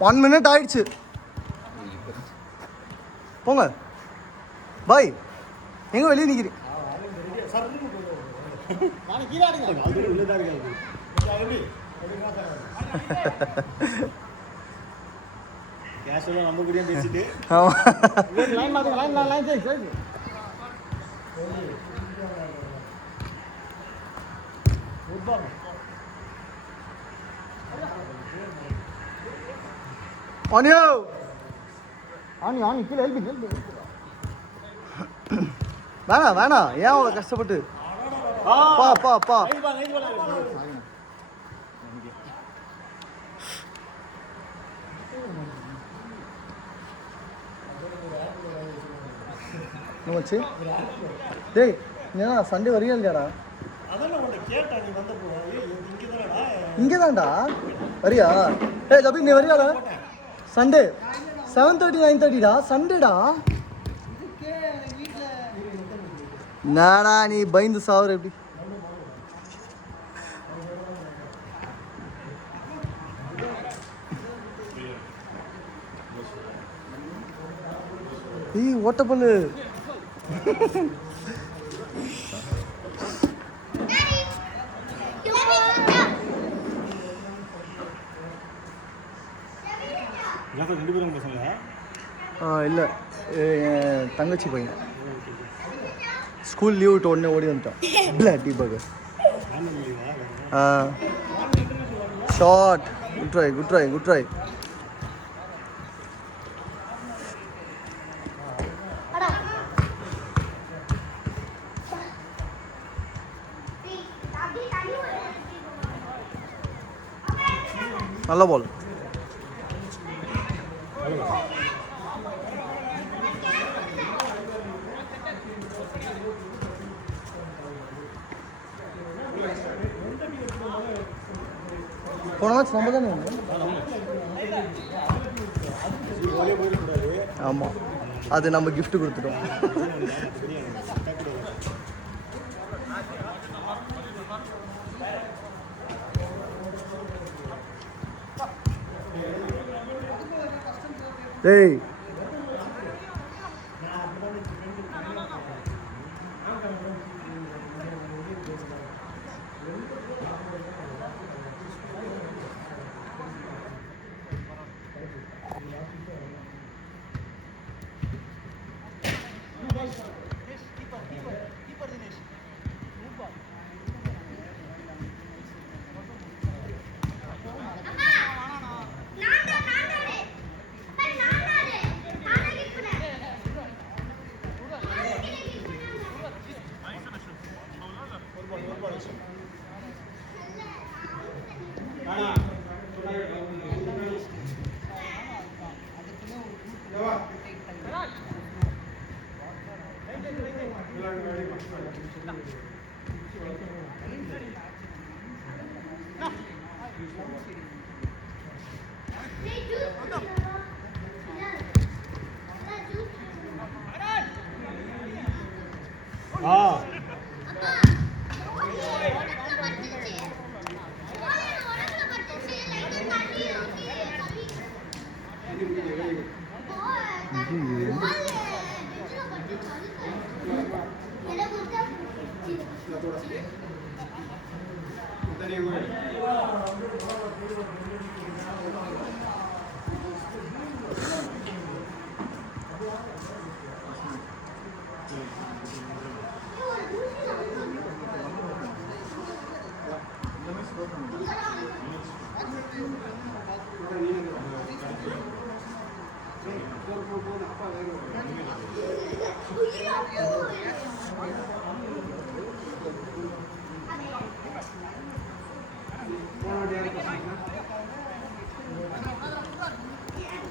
1 minute ஆயிடுச்சு. போங்க பாய். எங்கே வெளியே நிற்கிறீங்க? வேணாம் ஏன் அவ்வளோ கஷ்டப்பட்டு பா வச்சு டேய் ஏன்னா சண்டே வரையா இல்லையாடா? இங்கே தான்டா வரியா? ஏய் தம்பி நீ வரியாடா? சண்டே 7:30 9:30டா சண்டேடா. நானா நீ பயந்து சாவுற எப்படி? ஏய் ஓட்டப்பல்லு இல்லை தங்கச்சி பையன் ஸ்கூல் லீவ் விட்டு உடனே ஓடி வந்துட்டான். பிளாட்டி பர்கர் ஷார்ட். Good try. நல்ல பால். போன மேட்ச் நம்ம தானே. ஆமாம் அது நம்ம கிஃப்ட் கொடுத்துட்டோம். டேய்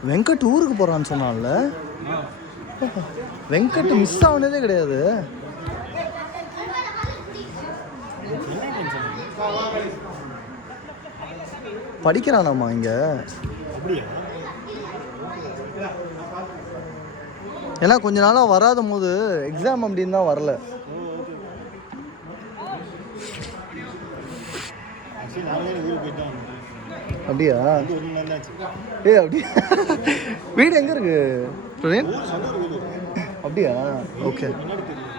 வெங்கட் ஊருக்கு போகிறான்னு சொன்னான்ல. வெங்கட் மிஸ் ஆனதே கிடையாது. படிக்கிறானாமா இங்கே. ஏன்னா கொஞ்ச நாளாக வராத போது எக்ஸாம் அப்படின்னு தான் வரல. அப்படியா? வந்து 1 மணி நேரம் ஆச்சு. ஏய் அப்படியா? வீடு எங்கே இருக்கு பிரவீன்? சொந்த வீடு. அப்படியா? ஓகே. முன்னாடி தெரியும்.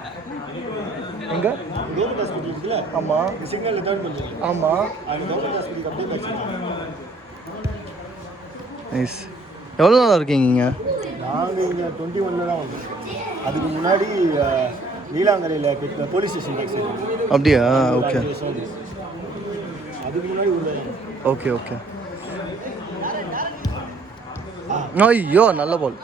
எங்கே? கவர்மெண்ட் ஹாஸ்பிட்டல் இருக்குல்ல? ஆமாம். சிக்னலில் தான் பண்ணுங்க. ஆமாம். அது கவர்மெண்ட் ஹாஸ்பிட்டல் அப்படியே பேசுகிறேன். நைஸ். எவ்வளோ நாளாக இருக்கீங்க இங்கே? நாங்கள் இங்கே 21 தான் வந்தோம். அதுக்கு முன்னாடி நீலாங்கரையில் போலீஸ் ஸ்டேஷன் டாக்ஸி. அப்படியா? ஓகே. அதுக்கு முன்னாடி உள்ள. Okay okay. ஐயோ நல்ல பால்.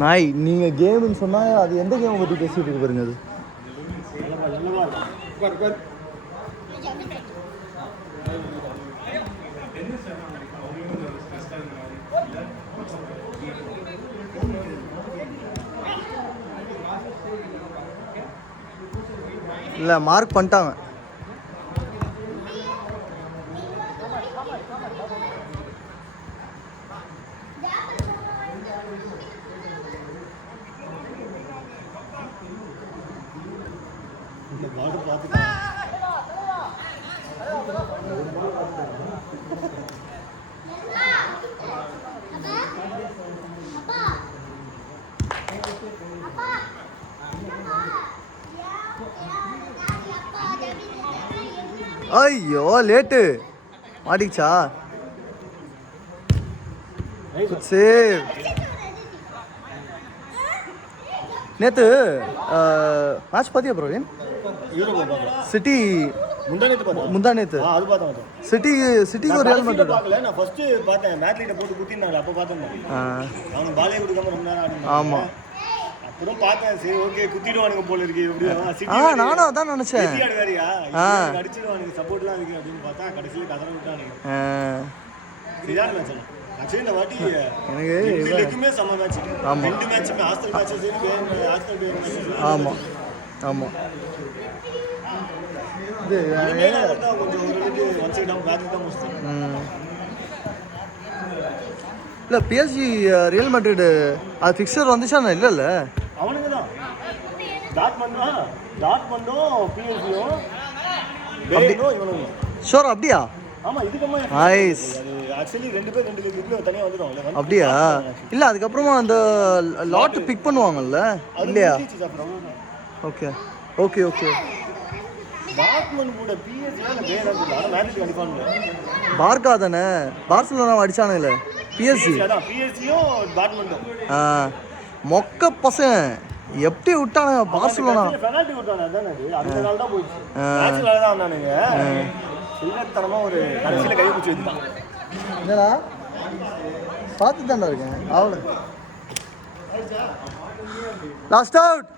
நாய் நீங்கள் கேமுன்னு சொன்னால் அது எந்த கேமை பற்றி பேசிகிட்டு இருக்கு பாருங்க. அது இல்லை மார்க் பண்ணிட்டாங்க. ஐயோ லேட்டு மாட்டிச்சா? சேவ். நேற்று மேட்ச் பார்த்தியா பிரவீன்? சிட்டி முந்தா நேற்று சிட்டிக்கு ஒரு ரியல் மேட்ச் பார்க்கல. நான் ஃபர்ஸ்ட் பார்த்தேன் மேட்லிட்ட போட்டு குத்தினாங்க. அப்போ பார்த்தேன் அவனுக்கு பாலே கொடுக்காம ரொம்ப நேரம் ஆடினாங்க. ஆமாம். அப்புறம் பார்த்தேன் சரி ஓகே குத்திடுவானுங்க போல இருக்கு. நானும் அதான் நினைச்சேன். அடிச்சிடுவானுங்க சப்போர்ட்லாம் இருக்கு அப்படின்னு பார்த்தா கடைசியில் கதற விட்டானுங்க. சரியான மேட்ச் ஆக்சுவலி இந்த வாட்டி எனக்கு செம்ம மேட்ச். ஆமாம் 2 மேட்சுமே ஹாஸ்டல் மேட்சஸ் இருக்கு. Hostel matches. ஆமாம் ஆமாம். இது கொஞ்சம் ஓரளவுக்கு ஒன் சைடு தான் பேக் தான் முடிச்சு. இல்லை PSG ரியல் மேட்ரிட் அது ஃபிக்ஸர் வந்துச்சா? இல்லைல்ல அவனுங்க தான் டாட்மண்டும் PSG-யும் பேனும் இவனுங்க. ஷோர் அப்படியா? ஆமா இதுக்கமா நைஸ். ஆக்சுவலி 2 பேர் 2 கிரிப்ல தனியா வந்துரும். அப்படியா? இல்ல அதுக்கப்புறமா அந்த லாட் பிக் பண்ணுவாங்கல்ல இல்லையா? Okay okay okay. டாட்மண்ட் கூட PSG-ல பேர் வந்து ஆனா மேட்ச் கண்டிப்பா பார்கா தானே பார்சிலோனா அடிச்சானுங்களே PSG. அதான் PSG-யும் டாட்மண்டும். மொக்க பசங்க எப்படி விட்டானுங்க பார்சிலோனா. பெனால்டி விட்டானே அதானே அது. அந்த நாள் தான் போயிடுச்சு. மேட்ச்ல தான் வந்தானுங்க. சில்லத்தனமா ஒரு கடைசியில கை பிடிச்சி வச்சுட்டான். என்னடா பார்த்து தான்டா இருக்கேன். அவ்வளோ last out.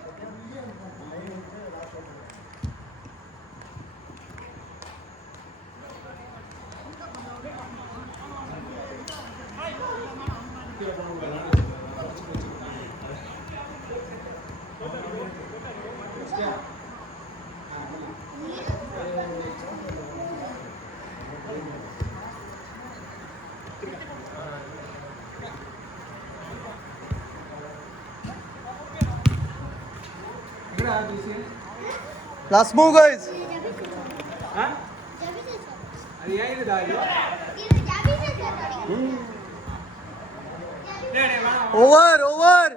Last move guys. Over.